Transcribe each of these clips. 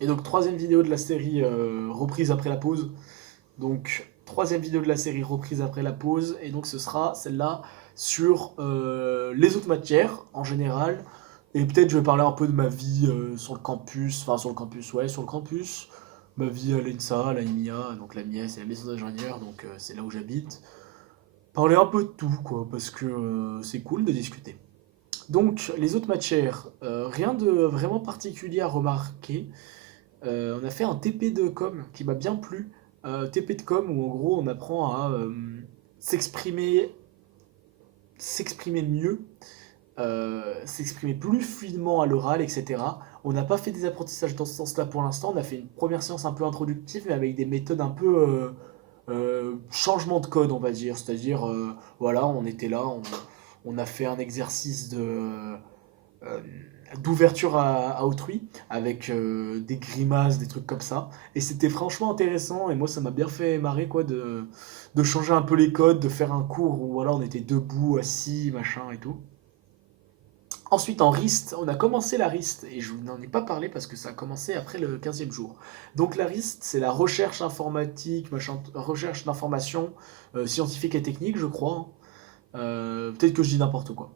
Et donc, troisième vidéo de la série reprise après la pause. Donc, troisième vidéo de la série reprise après la pause. Et donc, ce sera celle-là sur les autres matières en général. Et peut-être je vais parler un peu de ma vie sur le campus. Enfin, sur le campus, ouais, sur le campus. Ma vie à l'ENSA, à la IMIA. Donc, la MIA, c'est la maison d'ingénieur. Donc, c'est là où j'habite. Parler un peu de tout, quoi. Parce que c'est cool de discuter. Donc, les autres matières, rien de vraiment particulier à remarquer. On a fait un TP de com qui m'a bien plu. TP de com où en gros on apprend à s'exprimer, s'exprimer mieux, s'exprimer plus fluidement à l'oral, etc. On n'a pas fait des apprentissages dans ce sens-là pour l'instant. On a fait une première séance un peu introductive, mais avec des méthodes un peu changement de code, on va dire. C'est-à-dire, voilà, on était là, on a fait un exercice euh, d'ouverture à autrui avec des grimaces, des trucs comme ça. Et c'était franchement intéressant et moi ça m'a bien fait marrer quoi de changer un peu les codes, de faire un cours où voilà, on était debout, assis, machin et tout. Ensuite en RIST, on a commencé la RIST et je n'en ai pas parlé parce que ça a commencé après le 15e jour. Donc la RIST c'est la recherche informatique, machin, recherche d'informations scientifiques et techniques je crois. Hein. Peut-être que je dis n'importe quoi.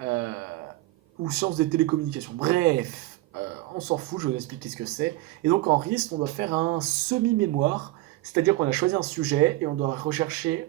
Euh, ou sciences des télécommunications. Bref, on s'en fout, je vais vous expliquer ce que c'est. Et donc en RIST, on doit faire un semi-mémoire, c'est-à-dire qu'on a choisi un sujet et on doit rechercher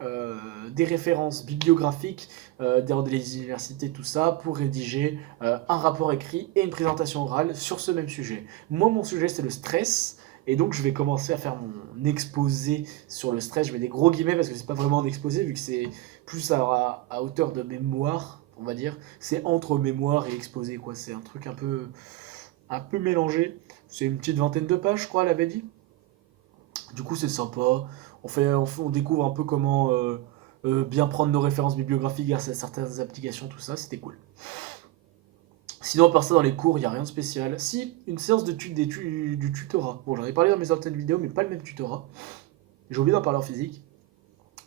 des références bibliographiques dans les universités, tout ça, pour rédiger un rapport écrit et une présentation orale sur ce même sujet. Moi, mon sujet, c'est le stress. Et donc, je vais commencer à faire mon exposé sur le stress. Je mets des gros guillemets parce que c'est pas vraiment un exposé, vu que c'est plus à hauteur de mémoire, on va dire. C'est entre mémoire et exposé, quoi. C'est un truc un peu mélangé. C'est une petite vingtaine de pages, je crois, elle avait dit. Du coup, c'est sympa. On découvre un peu comment bien prendre nos références bibliographiques grâce à certaines applications, tout ça. C'était cool. Sinon, à part ça, dans les cours, il n'y a rien de spécial. Si, une séance du tutorat. Bon, j'en ai parlé dans mes anciennes vidéos, mais pas le même tutorat. J'ai oublié d'en parler en physique.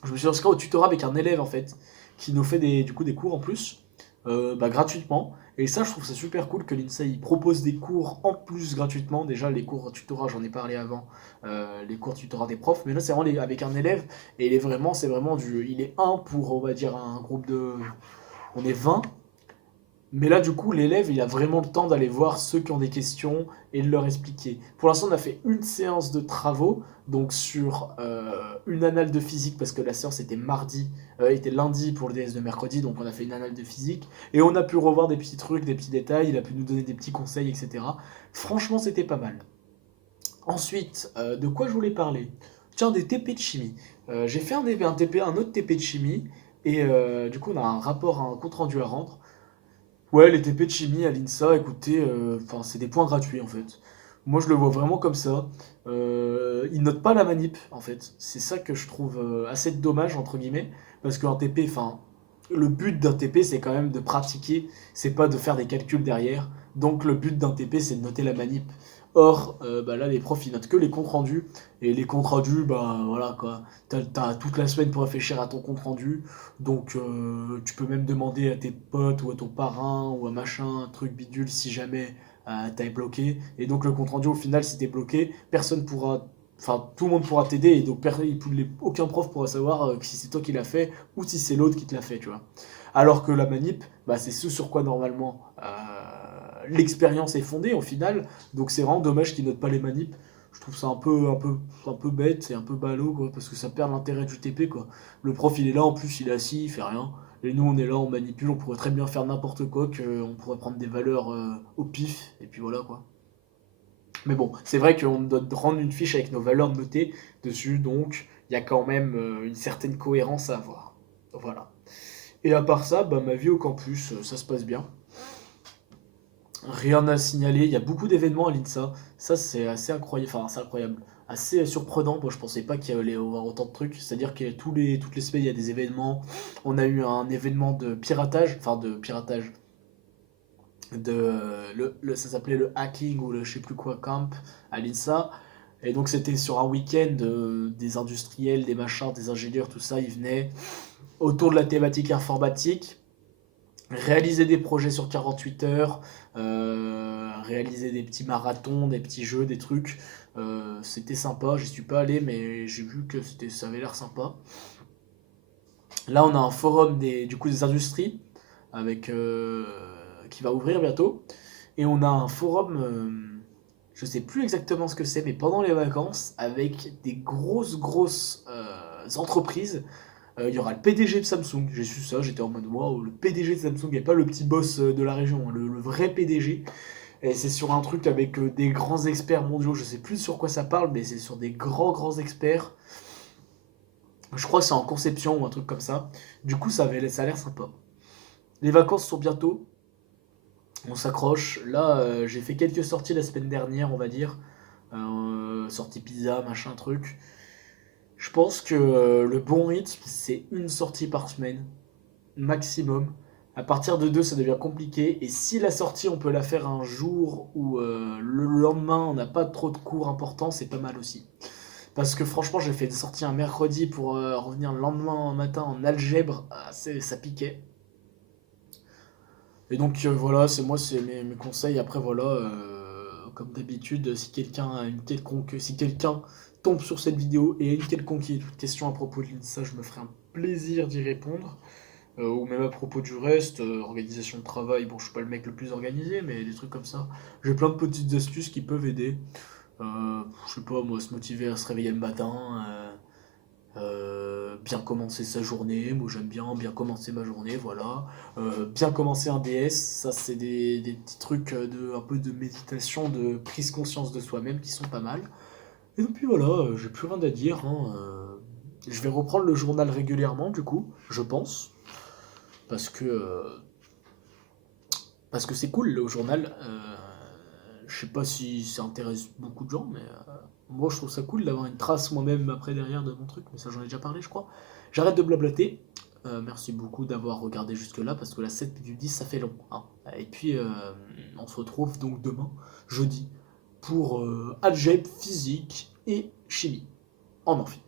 Je me suis inscrit au tutorat avec un élève, en fait, qui nous fait du coup, des cours en plus, gratuitement. Et ça, je trouve ça super cool que l'INSEE propose des cours en plus gratuitement. Déjà, les cours tutorat, j'en ai parlé avant, les cours tutorat des profs. Mais là, c'est vraiment avec un élève. Et c'est vraiment il est un pour, on va dire, un groupe de. On est 20. Mais là, du coup, l'élève, il a vraiment le temps d'aller voir ceux qui ont des questions et de leur expliquer. Pour l'instant, on a fait une séance de travaux, donc sur une annale de physique, parce que la séance était lundi pour le DS de mercredi, donc on a fait une annale de physique. Et on a pu revoir des petits trucs, des petits détails, il a pu nous donner des petits conseils, etc. Franchement, c'était pas mal. Ensuite, de quoi je voulais parler? Tiens, des TP de chimie. J'ai fait un autre TP de chimie, et du coup, on a un rapport, un compte rendu à rendre. Ouais, les TP de chimie à l'INSA, écoutez, c'est des points gratuits en fait. Moi, je le vois vraiment comme ça. Ils notent pas la manip en fait. C'est ça que je trouve assez dommage entre guillemets, parce qu'un TP, le but d'un TP, c'est quand même de pratiquer, c'est pas de faire des calculs derrière. Donc, le but d'un TP, c'est de noter la manip. Or, bah là, les profs, ils notent que les comptes rendus. Et les comptes rendus, bah voilà quoi. T'as toute la semaine pour réfléchir à ton compte rendu. Donc, tu peux même demander à tes potes ou à ton parrain ou à machin, un truc bidule, si jamais t'es bloqué. Et donc, le compte rendu, au final, si t'es bloqué, personne pourra. Enfin, tout le monde pourra t'aider et donc aucun prof pourra savoir si c'est toi qui l'as fait ou si c'est l'autre qui te l'a fait, tu vois. Alors que la manip, bah, c'est ce sur quoi normalement l'expérience est fondée au final. Donc c'est vraiment dommage qu'ils notent pas les manips. Je trouve ça un peu bête et un peu ballot, quoi, parce que ça perd l'intérêt du TP, quoi. Le prof, il est là, en plus, il est assis, il fait rien. Et nous, on est là, on manipule, on pourrait très bien faire n'importe quoi, on pourrait prendre des valeurs au pif, et puis voilà, quoi. Mais bon, c'est vrai qu'on doit rendre une fiche avec nos valeurs notées dessus, donc il y a quand même une certaine cohérence à avoir. Voilà. Et à part ça, bah, ma vie au campus, ça se passe bien. Rien à signaler, il y a beaucoup d'événements à l'INSA. Ça, c'est assez incroyable, enfin, c'est incroyable. Assez surprenant, moi je pensais pas qu'il y allait y avoir autant de trucs. C'est-à-dire que toutes les semaines, il y a des événements. On a eu un événement de piratage, ça s'appelait le hacking ou le je sais plus quoi camp à l'INSA. Et donc c'était sur un week-end, des industriels, des machins, des ingénieurs, tout ça, ils venaient autour de la thématique informatique. réaliser des projets sur 48 heures, réaliser des petits marathons, des petits jeux, des trucs. C'était sympa, j'y suis pas allé, mais j'ai vu que ça avait l'air sympa. Là, on a un forum du coup, des industries avec, qui va ouvrir bientôt. Et on a un forum, je sais plus exactement ce que c'est, mais pendant les vacances, avec des grosses entreprises. Il y aura le PDG de Samsung. J'ai su ça, j'étais en mode waouh, le PDG de Samsung et pas le petit boss de la région, hein, le vrai PDG. Et c'est sur un truc avec des grands experts mondiaux. Je sais plus sur quoi ça parle, mais c'est sur des grands experts. Je crois que c'est en conception ou un truc comme ça. Du coup, ça a l'air sympa. Les vacances sont bientôt. On s'accroche. Là, j'ai fait quelques sorties la semaine dernière, on va dire. Sortie pizza, machin, truc. Je pense que le bon rythme, c'est une sortie par semaine, maximum. À partir de deux, ça devient compliqué. Et si la sortie, on peut la faire un jour où le lendemain, on n'a pas trop de cours importants, c'est pas mal aussi. Parce que franchement, j'ai fait une sortie un mercredi pour revenir le lendemain matin en algèbre. Ah, ça piquait. Et donc voilà, c'est mes conseils. Après voilà, comme d'habitude, si quelqu'un a une quelconque, si quelqu'un tombe sur cette vidéo et a une quelconque question à propos de l'INSA, je me ferai un plaisir d'y répondre. Ou même à propos du reste, organisation de travail, bon je suis pas le mec le plus organisé, mais des trucs comme ça. J'ai plein de petites astuces qui peuvent aider. Je sais pas moi, se motiver à se réveiller le matin, bien commencer sa journée, moi j'aime bien commencer ma journée, voilà. Bien commencer un DS, ça c'est des petits trucs un peu de méditation, de prise conscience de soi-même qui sont pas mal. Et donc puis voilà, j'ai plus rien à dire, hein, je vais reprendre le journal régulièrement du coup, je pense, parce que parce que c'est cool le journal. Je sais pas si ça intéresse beaucoup de gens, mais moi je trouve ça cool d'avoir une trace moi-même après derrière de mon truc, mais ça j'en ai déjà parlé je crois. J'arrête de blablater. Merci beaucoup d'avoir regardé jusque-là, parce que la 7 du 10 ça fait long, hein. Et puis on se retrouve donc demain, jeudi, pour algèbre, physique et chimie en amphi.